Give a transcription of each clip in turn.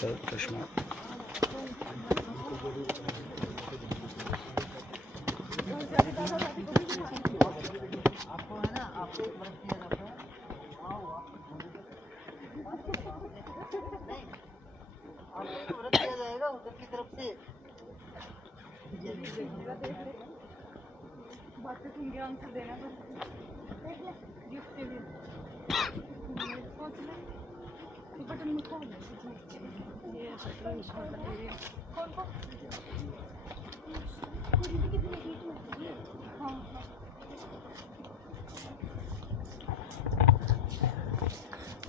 चश्मा। आपको है ना, आपको एक वर्ष दिया जाता है। नहीं, आपको एक व्रत दिया जाएगा उधर की तरफ से। आंसर देना गिफ्ट के लिए बटन में खोल ये शतरंज कौन को हाँ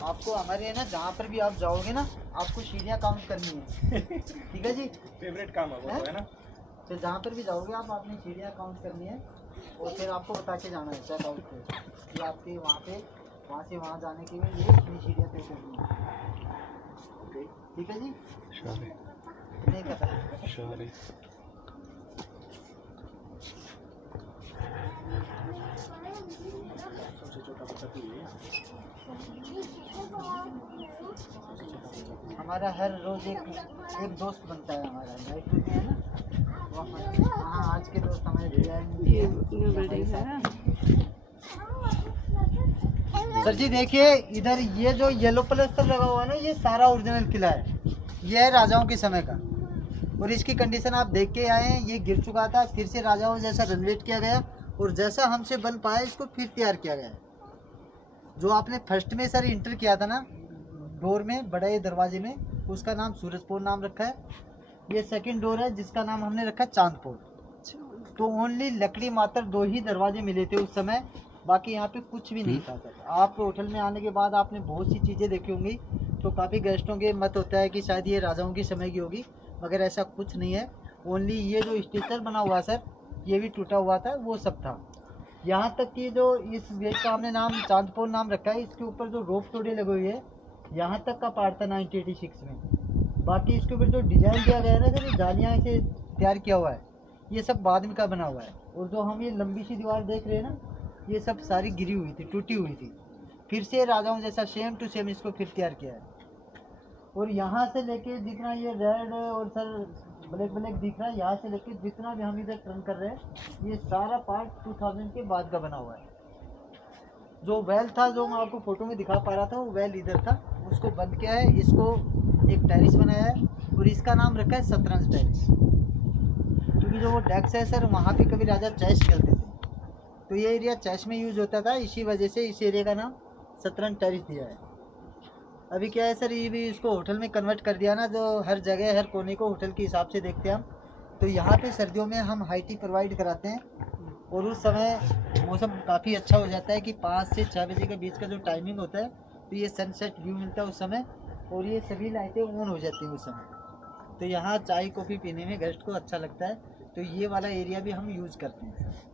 आपको हमारे है ना, जहाँ पर भी आप जाओगे ना, आपको सीढ़ियाँ काउंट करनी है। ठीक है जी, फेवरेट काम है वो तो है ना। तो जहाँ पर भी जाओगे आप अपनी सीढ़ियाँ काउंट करनी है और फिर आपको बता के जाना है चेक आउट पे कि आपके वहाँ से वहाँ जाने के लिए ये इतनी सीढ़ियाँ तय करनी है। ठीक है जी, नहीं पता हमारा हर रोज एक दोस्त बनता है हमारा, लाइफ में है ना वो हमारा। हाँ, आज के दोस्त हमारे ये बिल्डिंग है। सर जी देखिए इधर ये जो येलो प्लास्टर लगा हुआ है ना, ये सारा ओरिजिनल किला है। ये है राजाओं के समय का और इसकी कंडीशन आप देख के आए हैं, ये गिर चुका था, फिर से राजाओं जैसा रेनोवेट किया गया और जैसा हमसे बन पाया इसको फिर तैयार किया गया है। जो आपने फर्स्ट में सर इंटर किया था ना डोर में, बड़े दरवाजे में, उसका नाम सूरजपोल नाम रखा है। ये सेकंड डोर है जिसका नाम हमने रखा चांदपोल। तो ओनली लकड़ी मात्र 2 ही दरवाजे मिले थे उस समय, बाकी यहाँ पे कुछ भी नहीं था सर। आप होटल में आने के बाद आपने बहुत सी चीज़ें देखी होंगी, तो काफ़ी गेस्टों के मत होता है कि शायद ये राजाओं के समय की होगी, मगर ऐसा कुछ नहीं है। ओनली ये जो स्ट्रक्चर बना हुआ सर, ये भी टूटा हुआ था, वो सब था। यहाँ तक कि जो इस गेट का हमने नाम चांदपोल नाम रखा है, इसके ऊपर जो रोप तोड़े लगे हुए हैं, यहाँ तक का पार्ट था 1986 में। बाकी इसके ऊपर जो डिजाइन दिया गया है ना सर, ये जालियाँ से तैयार किया हुआ है, ये सब बाद में का बना हुआ है। और जो हम ये लंबी सी दीवार देख रहे हैं ना, ये सब सारी गिरी हुई थी, टूटी हुई थी, फिर से राजाओं जैसा सेम टू सेम इसको फिर तैयार किया है। और यहाँ से लेके जितना ये रेड और सर ब्लैक ब्लैक दिख रहा है, यहाँ से लेके जितना भी हम इधर टर्न कर रहे हैं, ये सारा पार्ट 2000 के बाद का बना हुआ है। जो वेल था, जो मैं आपको फोटो में दिखा पा रहा था, वो वेल इधर था, उसको बंद किया है, इसको एक टेरिस बनाया है और इसका नाम रखा है शतरंज टेरिस। क्योंकि जो वो डेस्क है सर, वहाँ पे कभी राजा चेस खेलते थे, तो ये एरिया चेस में यूज होता था, इसी वजह से इस एरिया का नाम शतरंज टेरिस दिया है। अभी क्या है सर, ये भी इसको होटल में कन्वर्ट कर दिया ना, जो हर जगह हर कोने को होटल के हिसाब से देखते हैं हम। तो यहाँ पे सर्दियों में हम हाई टी प्रोवाइड कराते हैं और उस समय मौसम काफ़ी अच्छा हो जाता है कि 5 से 6 बजे के बीच का जो टाइमिंग होता है, तो ये सनसेट व्यू मिलता है उस समय और ये सभी लाइटें ऑन हो जाती हैं उस समय। तो यहाँ चाय कॉफ़ी पीने में गेस्ट को अच्छा लगता है, तो ये वाला एरिया भी हम यूज़ करते हैं सर।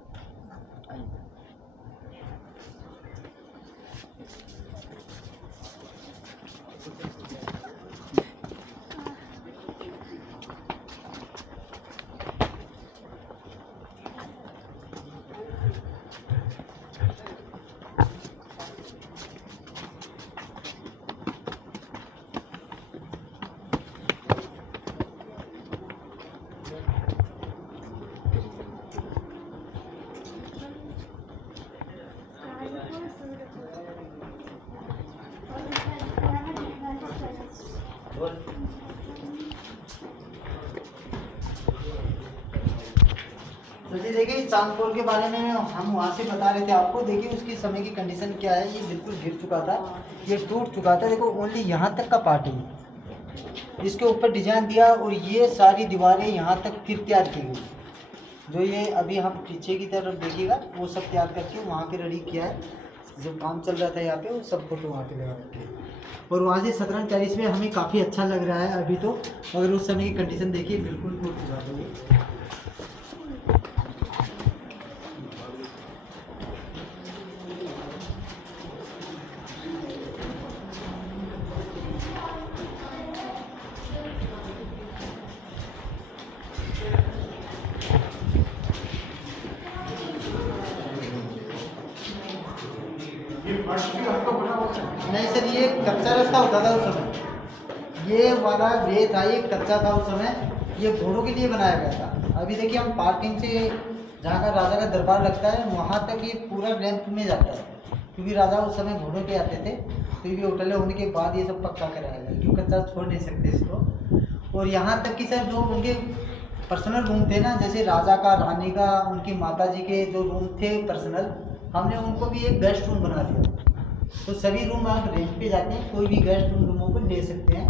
तो जी देखिए चांदपोल के बारे में हम वहाँ से बता रहे थे आपको। देखिए उसकी समय की कंडीशन क्या है, ये बिल्कुल गिर चुका था, ये टूट चुका था। देखो ओनली यहाँ तक का पार्ट है, इसके ऊपर डिजाइन दिया और ये सारी दीवारें यहाँ तक फिर तैयार की गई। जो ये अभी हम पीछे की तरफ देखिएगा, वो सब तैयार करके वहाँ पे रेडी किया है। जो काम चल रहा था यहाँ पे, वो सब फोटो वहाँ पे लगा रखे हैं। और वहाँ से शतरंज टेरिस में हमें काफ़ी अच्छा लग रहा है अभी तो, मगर उस समय की कंडीशन देखिए बिल्कुल टूट चुका था ये। नहीं सर, ये कच्चा रास्ता होता था उस समय, ये वाला वे था, ये कच्चा था उस समय, ये घोड़ों के लिए बनाया गया था। अभी देखिए हम पार्किंग से जहाँ का राजा का दरबार लगता है वहाँ तक ये पूरा रैंप में जाता है, क्योंकि राजा उस समय घोड़ों पे आते थे। तो ये होटल होने के बाद ये सब पक्का कराया गया, क्योंकि कच्चा छोड़ नहीं सकते इसको। और यहाँ तक कि सर जो उनके पर्सनल रूम थे ना, जैसे राजा का, रानी का, उनकी माता जी के जो रूम थे पर्सनल, हमने उनको भी एक गेस्ट रूम बना दिया। तो सभी रूम आप रेंट पे जाते हैं, कोई भी गेस्ट रूमों को ले सकते हैं।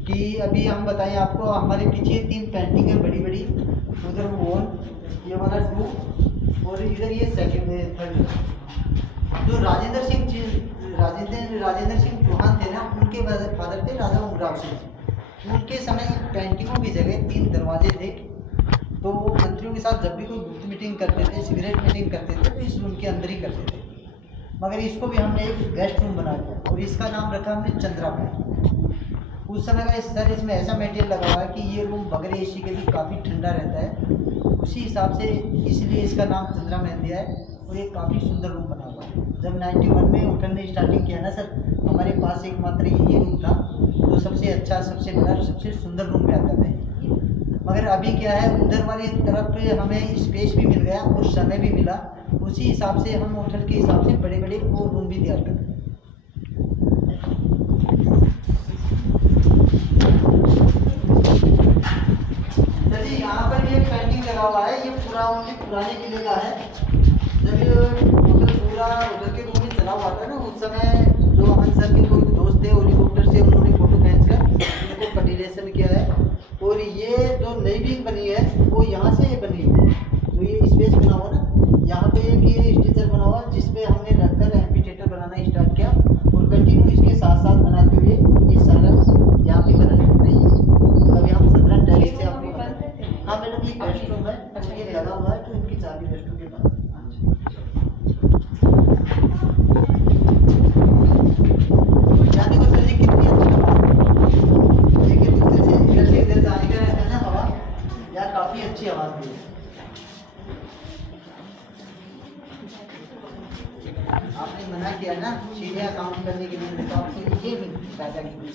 कि अभी हम बताएं आपको, हमारे पीछे 3 पेंटिंग है बड़ी बड़ी, उधर 1, ये वाला 2, और इधर ये सेकंड थर्ड। जो राजेंद्र सिंह चौहान थे ना, उनके फादर थे राजा उमराव सिंह। उनके समय पेंटिंगों की जगह 3 दरवाजे थे। तो वो मंत्रियों के साथ जब भी कोई गुप्त मीटिंग करते थे, सीक्रेट मीटिंग करते थे, तो इस रूम के अंदर ही करते थे। मगर इसको भी हमने एक गेस्ट रूम बना दिया और इसका नाम रखा हमने चंद्रा महल। उस समय का सर इसमें ऐसा मटेरियल लगा हुआ है कि ये रूम बगैर एसी के भी काफ़ी ठंडा रहता है, उसी हिसाब से इसलिए इसका नाम चंद्रा महल दिया है। और ये काफ़ी सुंदर रूम बना हुआ है। जब 91 में होटल ने स्टार्टिंग किया ना सर, हमारे पास एकमात्र यही रूम था जो सबसे अच्छा, सबसे बड़ा, सबसे सुंदर रूम में आता था। मगर अभी क्या है, उधर वाली तरफ हमें स्पेस भी मिल गया और समय भी मिला, उसी हिसाब से हम होटल के हिसाब से बड़े बड़े और रूम भी तैयार कर रहे हैं। सर जी यहाँ पर भी एक पेंटिंग लगा हुआ है, ये पुराने किले का है। जब ये होटल पूरा होटल के रूम में चला हुआ था ना, उस समय जो अमन सर के कोई दोस्त थे हेलीकॉप्टर से, उन्होंने फोटो खींचकर इनको पर्टिलेशन किया है। और ये जो नई विंग बनी है वो यहाँ से बनी है। जो ये स्पेस बना हुआ ना, यहाँ पे एक ये स्ट्रक्चर बना हुआ जिसपे हमने रखकर एम्फी थिएटर बनाना स्टार्ट किया और कंटिन्यू इसके साथ साथ बनाते हुए ये सारा यहाँ पे बनाई गई है। अभी हम 17 टैरिस से आपको हाँ मैडम, ये गेस्ट रूम है, ये लगा हुआ है, तो इनकी चाबी गेस्ट रूम के पास। जाने को सर जी कितनी अच्छी हवा, देखिए दूसरे से इधर जाने का रहता है ना हवा, यार काफी अच्छी आवाज भी है। आपने मना किया ना सीधे अकाउंट करने के लिए, तो आपको ये भी फायदा की।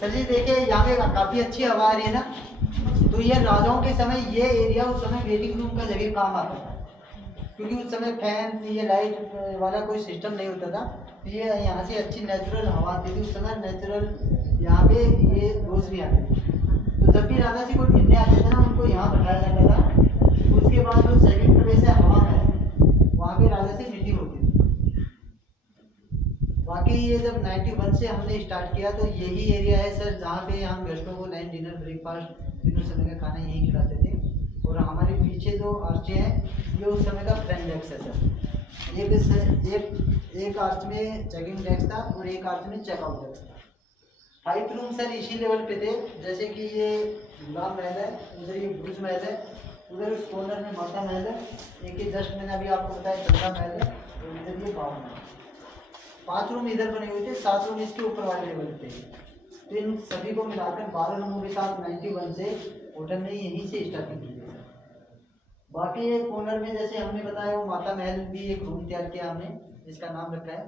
सर जी देखिए यहाँ पे काफी अच्छी हवा आ रही है ना, तो ये राजाओं के समय ये एरिया उस समय वेटिंग रूम का जगह काम आता था, क्योंकि उस समय फैन, ये लाइट वाला कोई सिस्टम नहीं होता था। ये यहाँ से अच्छी नेचुरल हवा आती थी उस समय, नेचुरल यहाँ पे ये रोशनी आती थी। तो जब भी राजा जी को मिलने आते थे ना, उनको यहाँ बैठाया जाता था। उसके बाद जो सेकंड प्लेस है हवा में, वहाँ पे राजा से मीटिंग होती थी। बाकी ये जब 91 से हमने स्टार्ट किया, तो यही एरिया है सर जहाँ पे हम गेस्टों को लंच, डिनर, ब्रेकफास्ट, तीनों समय का खाना यही खिलाते थे। और हमारे पीछे जो आर्चे हैं ये उस समय का फ्रंट डेस्क है सर। एक आर्च में चेकिंग डेस्क था और एक आर्च में चेकआउट डेस्क था। 5 रूम सर इसी लेवल पे थे, जैसे कि ये गुलाम महल है, उधर ये भुज महल है, उधर उस कॉर्नर में माता महल है, एक ही जस्ट मैंने अभी आपको बताया चंद्रा महल है, और इधर ये बाबा महल। 5 रूम इधर बने हुए थे, 7 रूम इसके ऊपर वाले लेवल पे। तो इन सभी को मिलाकर 12 रूमों के साथ 91 से होटल ने यहीं से स्टार्टिंग की है। बाकी एक कॉर्नर में जैसे हमने बताया वो माता महल भी एक रूम तैयार किया हमने, जिसका नाम रखा है।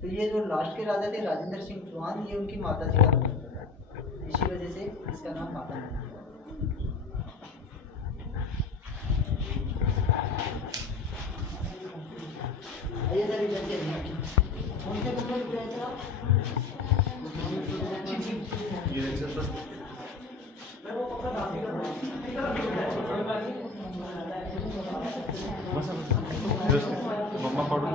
तो ये जो लास्ट के राजा थे राजेंद्र सिंह चौहान, ये उनकी माता जी का रूम था, इसी वजह से इसका नाम माता महल है। आइए सर इधर से कौन से कमरे में गए थे आप? मम्मा पढ़ो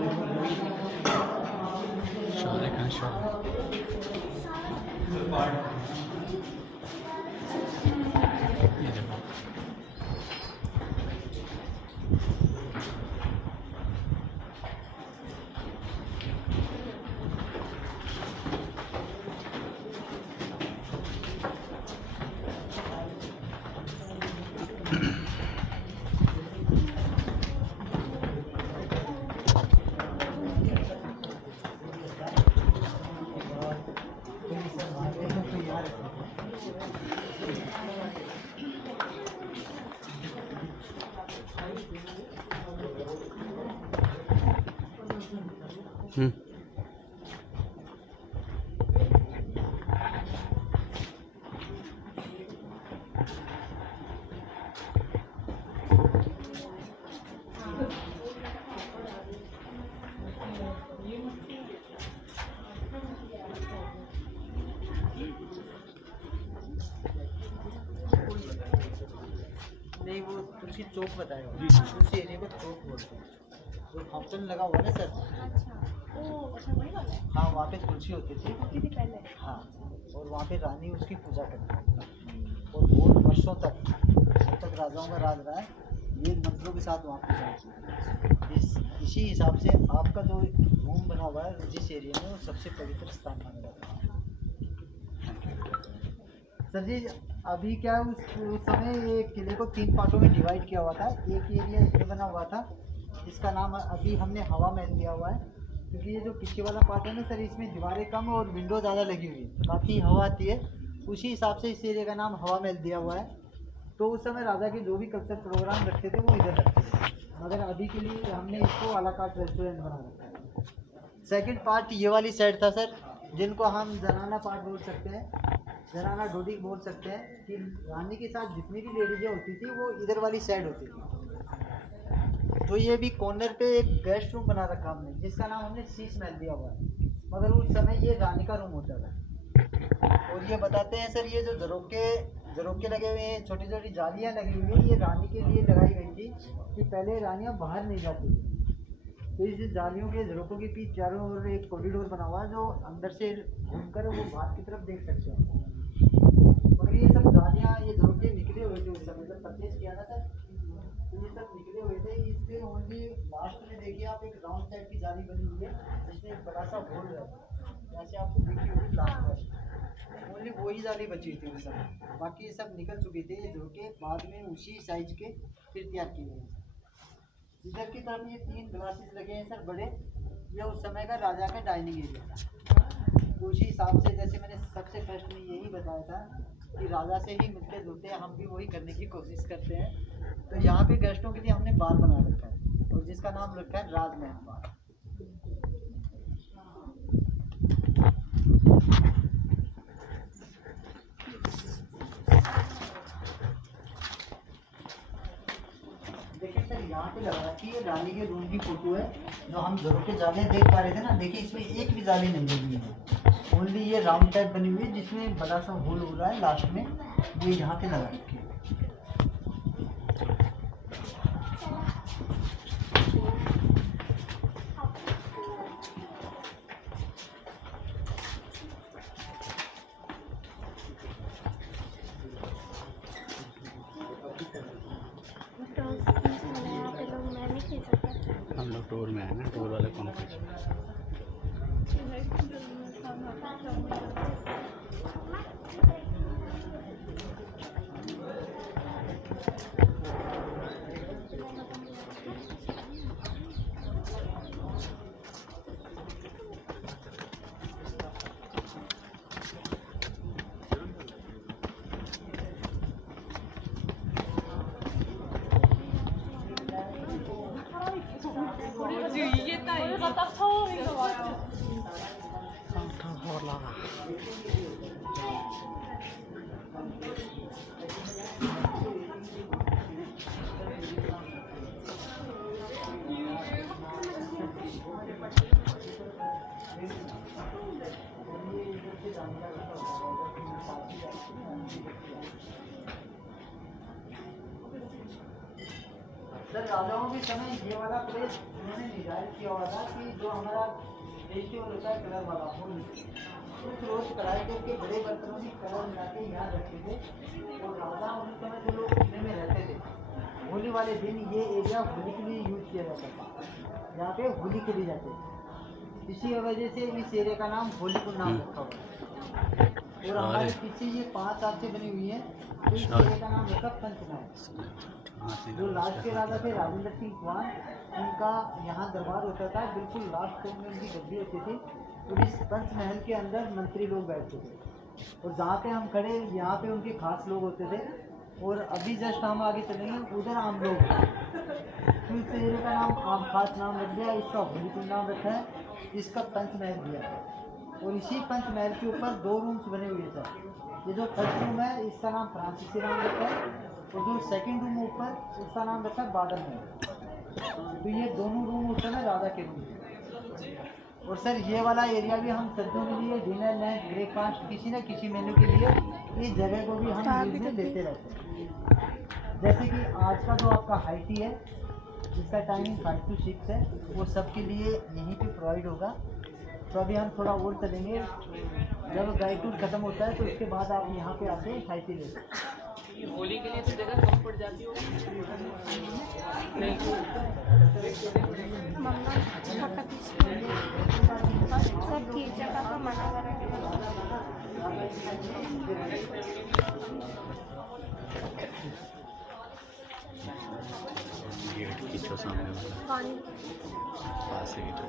देखिए चौक बताया जी। उस एरिया को चौक बोलते हैं। जो फाउंटेन लगा हुआ है ना सर, अच्छा वही वाला है। हाँ वहाँ पे तुलसी होती थी। होती थी पहले। हाँ, और वहाँ पे रानी उसकी पूजा करती है और बहुत वर्षों तक जब तक राजाओं का राज रहा है ये मंत्रों के साथ वहाँ पूजा होती है। इसी हिसाब से आपका जो रूम बना हुआ है जिस एरिया में वो सबसे पवित्र स्थान माना जाता है। सर जी अभी क्या है, उस समय ये किले को 3 पार्टों में डिवाइड किया हुआ था। एक एरिया इसमें बना हुआ था जिसका नाम अभी हमने हवा महल दिया हुआ है, क्योंकि ये जो पीछे वाला पार्ट है ना सर इसमें दीवारें कम और विंडो ज़्यादा लगी हुई है, काफ़ी हवा आती है, उसी हिसाब से इस एरिया का नाम हवा महल दिया हुआ है। तो उस समय राजा के जो भी कल्चर प्रोग्राम रखते थे वो इधर रखते थे, मगर अभी के लिए हमने इसको आ ला कार्ट रेस्टोरेंट बना रखा है। सेकंड पार्ट ये वाली साइड था सर, जिनको हम जनाना पार्ट बोल सकते हैं, जनाना डोडी बोल सकते हैं, कि रानी के साथ जितनी भी लेडीजें होती थी वो इधर वाली साइड होती थी। तो ये भी कॉर्नर पे एक गेस्ट रूम बना रखा हमने जिसका नाम हमने शीश महल दिया हुआ है, मगर उस समय ये रानी का रूम होता था। और ये बताते हैं सर ये जो झरोके लगे हुए हैं, छोटी छोटी जालियाँ लगी हुई है, ये रानी के लिए लगाई गई थी कि पहले रानियाँ बाहर नहीं जाती थी। तो इस जालियों के झरोकों के पीछे चारों ओर एक कॉरिडोर बना हुआ है जो अंदर से घूमकर वो बाहर की तरफ देख सकते हैं। मगर ये सब जालियाँ ये झरोके निकले हुए थे उस समय जब परचेज किया ना सर, तो ये सब निकले हुए थे। इसके ओनली लास्ट में देखिए आप एक राउंड टाइप की जाली बनी हुई है जिसमें एक बड़ा सा होल है, जैसे आपको देखी होगी लास्ट में ओनली वही जाली बची थी उस समय, बाकी ये सब निकल चुकी थी। ये झरोके बाद में उसी साइज के फिर तैयार किए गए। इधर की तरफ ये 3 ग्लासेस लगे हैं सर बड़े, ये उस समय का राजा का डाइनिंग एरिया था। तो उसी हिसाब से जैसे मैंने सबसे फर्स्ट में यही बताया था कि राजा से ही मिलते जुलते हैं, हम भी वही करने की कोशिश करते हैं। तो यहाँ पे गेस्टों के लिए हमने बार बना रखा है और जिसका नाम रखा है राजमहल बार। देखिए सर यहाँ पे लगा रखी है रानी के रूम की फोटो है, जो हम झरोके जाले देख पा रहे थे ना, देखिए इसमें एक भी जाली नहीं लगी है, ओनली ये राउंड टाइप बनी हुई है जिसमें बड़ा सा होल हो रहा है लास्ट में, ये यहाँ पे लगा रखी है। हम लोग टूर में है ना, टूर वाले कौन से 이게 딱 여기가 딱 처음인가 봐요. सर राजाओं के समय ये वाला प्लेस उन्होंने निर्धारित किया हुआ था कि जो हमारा फेस्टिवल होता है कलर वाला होली, कुछ रोज कढ़ाई करके बड़े बर्तनों में कलर मिला के यहाँ रखते थे। और राजा उस समय जो लोग किले में रहते थे होली वाले दिन ये एरिया होली के लिए यूज किया जाता था, यहाँ पे होली खेली जाती थी। इसी वजह से इस एरिया का नाम होलीपुर नाम रखा हुआ है। और हमारे पीछे ये 5 आंखें बनी हुई हैं, तो इस एरिया का नाम रखा पंचमहल। जो लास्ट के राजा थे राजेंद्र सिंह चौहान, उनका यहाँ दरबार होता था, बिल्कुल लास्ट तक में उनकी गद्दी होती थी। और इस पंचमहल के अंदर मंत्री लोग बैठते थे, और जहाँ पे हम खड़े यहाँ पे उनके खास लोग होते थे। और अभी जस्ट हम आगे चलेंगे उधर आम लोग, तो इस एरिया का नाम आम खास नाम रख दिया, इसका होलीपुर नाम रखा है, इसका पंचमहल दिया। और इसी पंचमहल के ऊपर 2 रूम्स बने हुए हैं सर। ये जो फर्स्ट रूम है इसका नाम फ्रांसीसी नाम रखा है, और जो सेकंड रूम ऊपर उसका नाम रखा है बादल महल। तो ये दोनों रूम उस समय राजा के रूम थे। और सर ये वाला एरिया भी हम सब्जियों के लिए डिनर लंच ब्रेकफास्ट किसी न किसी मेन्यू के लिए इस जगह को भी हम यूज में लेते रहते हैं। जैसे कि आज का जो आपका हाई टी है, इसका टाइमिंग 5 to 6 है, वो सबके लिए यहीं पे प्रोवाइड होगा। तो अभी हम थोड़ा और चलेंगे, जब गाइड टूर खत्म होता है तो उसके बाद आप यहाँ पे आके हाई टी ले सकते हैं। होली के लिए तो जगह कम पड़ जाती होगी। मम्मा फोटो सब खींचा का मना गेट खींचो सामने वाला पानी पास से खींचो।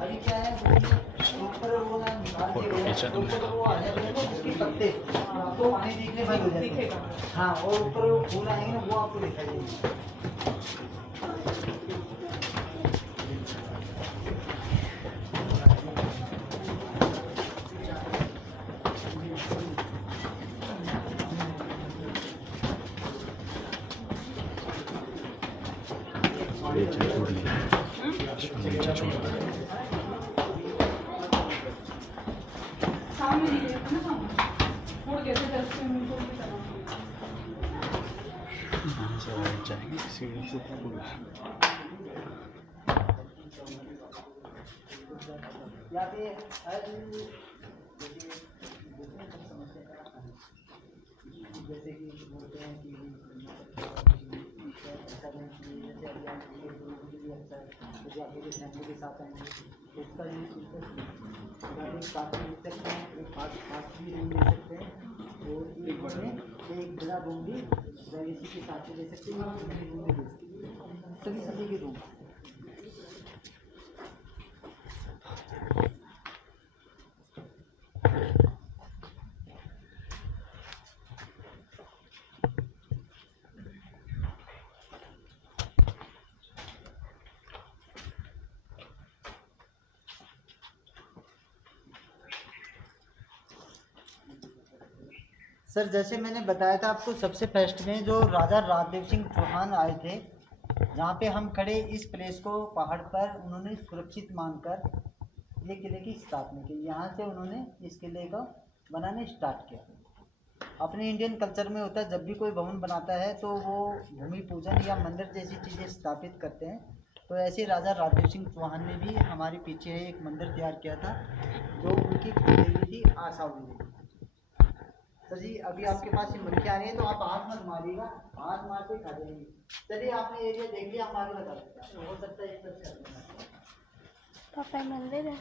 अभी क्या है, ऊपर वो ना निकाल के गए हैं, तो ऊपर वो आ जाते हैं ना उसके पत्ते, आपको पानी दिखने बंद हो जाते हैं। हाँ, और ऊपर वो फूल आएंगे ना, वो आपको दिखाई देंगे। नीचे छोड़ दिया, नीचे छोड़ दिया। सामने दिख रहा था ना, सामने छोड़ के थे दस में छोड़ के चला। यहाँ से राइट जाएंगे सीढ़ी से ऊपर। यहाँ पे जैसे कि बोलते हैं कि जैसे आप मेरे फैमिली के साथ आएंगे तो उसका यूज काफ़ी ले सकते हैं, एक पास भी रूम ले सकते हैं, और एक बड़ा रूम भी प्राइवेसी के साथ ले सकते हैं, रूम भी ले सकते हैं, सभी के रूम। सर जैसे मैंने बताया था आपको, सबसे फर्स्ट में जो राजा राजदेव सिंह चौहान आए थे, जहाँ पे हम खड़े, इस प्लेस को पहाड़ पर उन्होंने सुरक्षित मानकर ये किले की स्थापना की। यहाँ से उन्होंने इस किले को बनाने स्टार्ट किया। अपने इंडियन कल्चर में होता है, जब भी कोई भवन बनाता है तो वो भूमि पूजन या मंदिर जैसी चीज़ें स्थापित करते हैं। तो ऐसे राजा राजदेव सिंह चौहान ने भी हमारे पीछे एक मंदिर तैयार किया था, जो उनकी देवी थी आशावली देवी। सर जी, अभी आपके पास ये मक्खी आ रही है तो आप हाथ मत मारिएगा, हाथ मारते खा जाएंगे। चलिए, आपने एरिया देख लिया, हम आगे बता सकते हैं, हो सकता है ये सब पापा मंदिर है,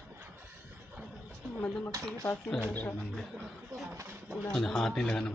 मधुमक्खी के पास ही मंदिर हाथ नहीं लगाना।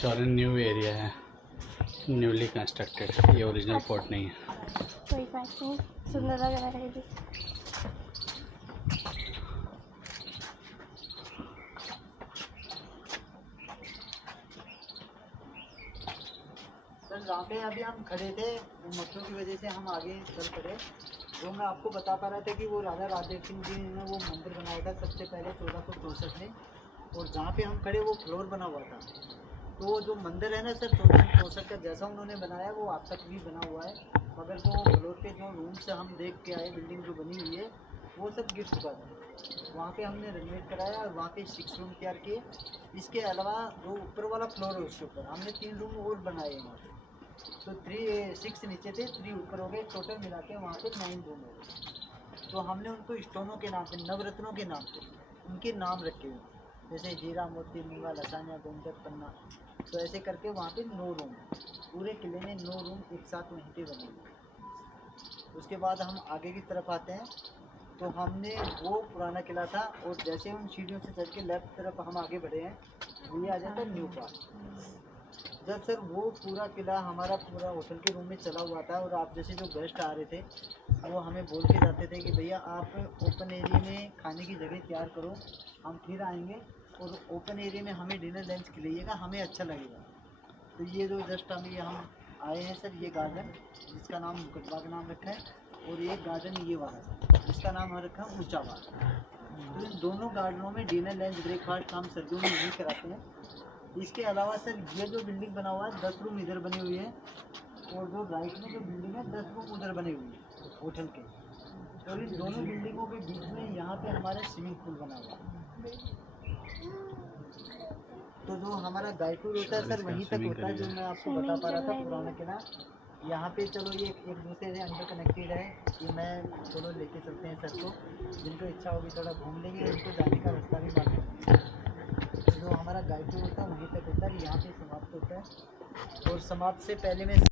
शॉरन न्यू एरिया है, न्यूली कंस्ट्रक्टेड, ये ओरिजिनल फोर्ट नहीं है। कोई बात नहीं, सुंदर लग रहा है ये भी। सर जहाँ पे अभी हम खड़े थे मच्छरों की वजह से हम आगे चल पड़े। जो मैं आपको बता पा रहा था कि वो राजा राजेश सिंह जी ने वो मंदिर बनाया था सबसे पहले 1464 में, और जहाँ पे हम खड़े वो फ्लोर बना हुआ था। तो जो मंदिर है ना सर 1464 का जैसा उन्होंने बनाया वो आज तक भी बना हुआ है, मगर जो फ्लोर पे जो रूम से हम देख के आए बिल्डिंग जो बनी हुई है वो सब गिर चुका था। वहाँ पे हमने रेनोवेट कराया और वहाँ पे 6 रूम तैयार किए। इसके अलावा जो ऊपर वाला फ्लोर है उसके ऊपर हमने 3 रूम और बनाए हैं वहाँ पे। तो 6 नीचे थे, 3 ऊपर हो गए, टोटल मिला के वहाँ पे 9 रूम हो गए। तो हमने उनको स्टोनों के नाम पे, नवरत्नों के नाम पे उनके नाम रखे हुए, जैसे जीरा मोती मूंगा लसानिया गोमदक पन्ना। तो ऐसे करके वहाँ पे 9 रूम, पूरे किले में 9 रूम एक साथ वहीं पे बने हुए। उसके बाद हम आगे की तरफ आते हैं तो हमने वो पुराना किला था, और जैसे उन सीढ़ियों से चढ़ के लेफ्ट तरफ हम आगे बढ़े हैं ये आ जाता है न्यू पार्क। जब सर वो पूरा किला हमारा पूरा होटल के रूम में चला हुआ था, और आप जैसे जो गेस्ट आ रहे थे वो हमें बोल के जाते थे कि भैया आप ओपन एरिया में खाने की जगह तैयार करो, हम फिर आएंगे और ओपन एरिया में हमें डिनर लंच खिलाइएगा, हमें अच्छा लगेगा। तो ये जो जस्ट अभी हम आए हैं सर, ये गार्डन जिसका नाम मुकदमा का नाम रखा है, और ये गार्डन ये वाला सर जिसका नाम है रखा है ऊंचा बाग। तो इन दोनों गार्डनों में डिनर लंच ब्रेकफास्ट हम सर्दियों में यही कराते हैं। इसके अलावा सर ये जो बिल्डिंग बना हुआ है 10 रूम इधर बनी हुई है, और जो राइट में जो बिल्डिंग है 10 रूम उधर बनी हुई है होटल के। और इन दोनों बिल्डिंगों के बीच में यहाँ पे हमारा स्विमिंग पूल बना हुआ है। तो जो हमारा गाइड टूर होता है सर वहीं तक होता है, जो मैं आपको बता पा रहा था पुराना किला। यहाँ पे चलो ये एक दूसरे से अंडर कनेक्टेड है, ये मैं चलो लेके चलते हैं सर को, जिनको इच्छा होगी थोड़ा घूम लेंगे, उनको जाने का रास्ता भी मालूम। जो हमारा गाइड टूर होता है वहीं तक होता है, यहाँ पे समाप्त होता है। और समाप्त से पहले मैं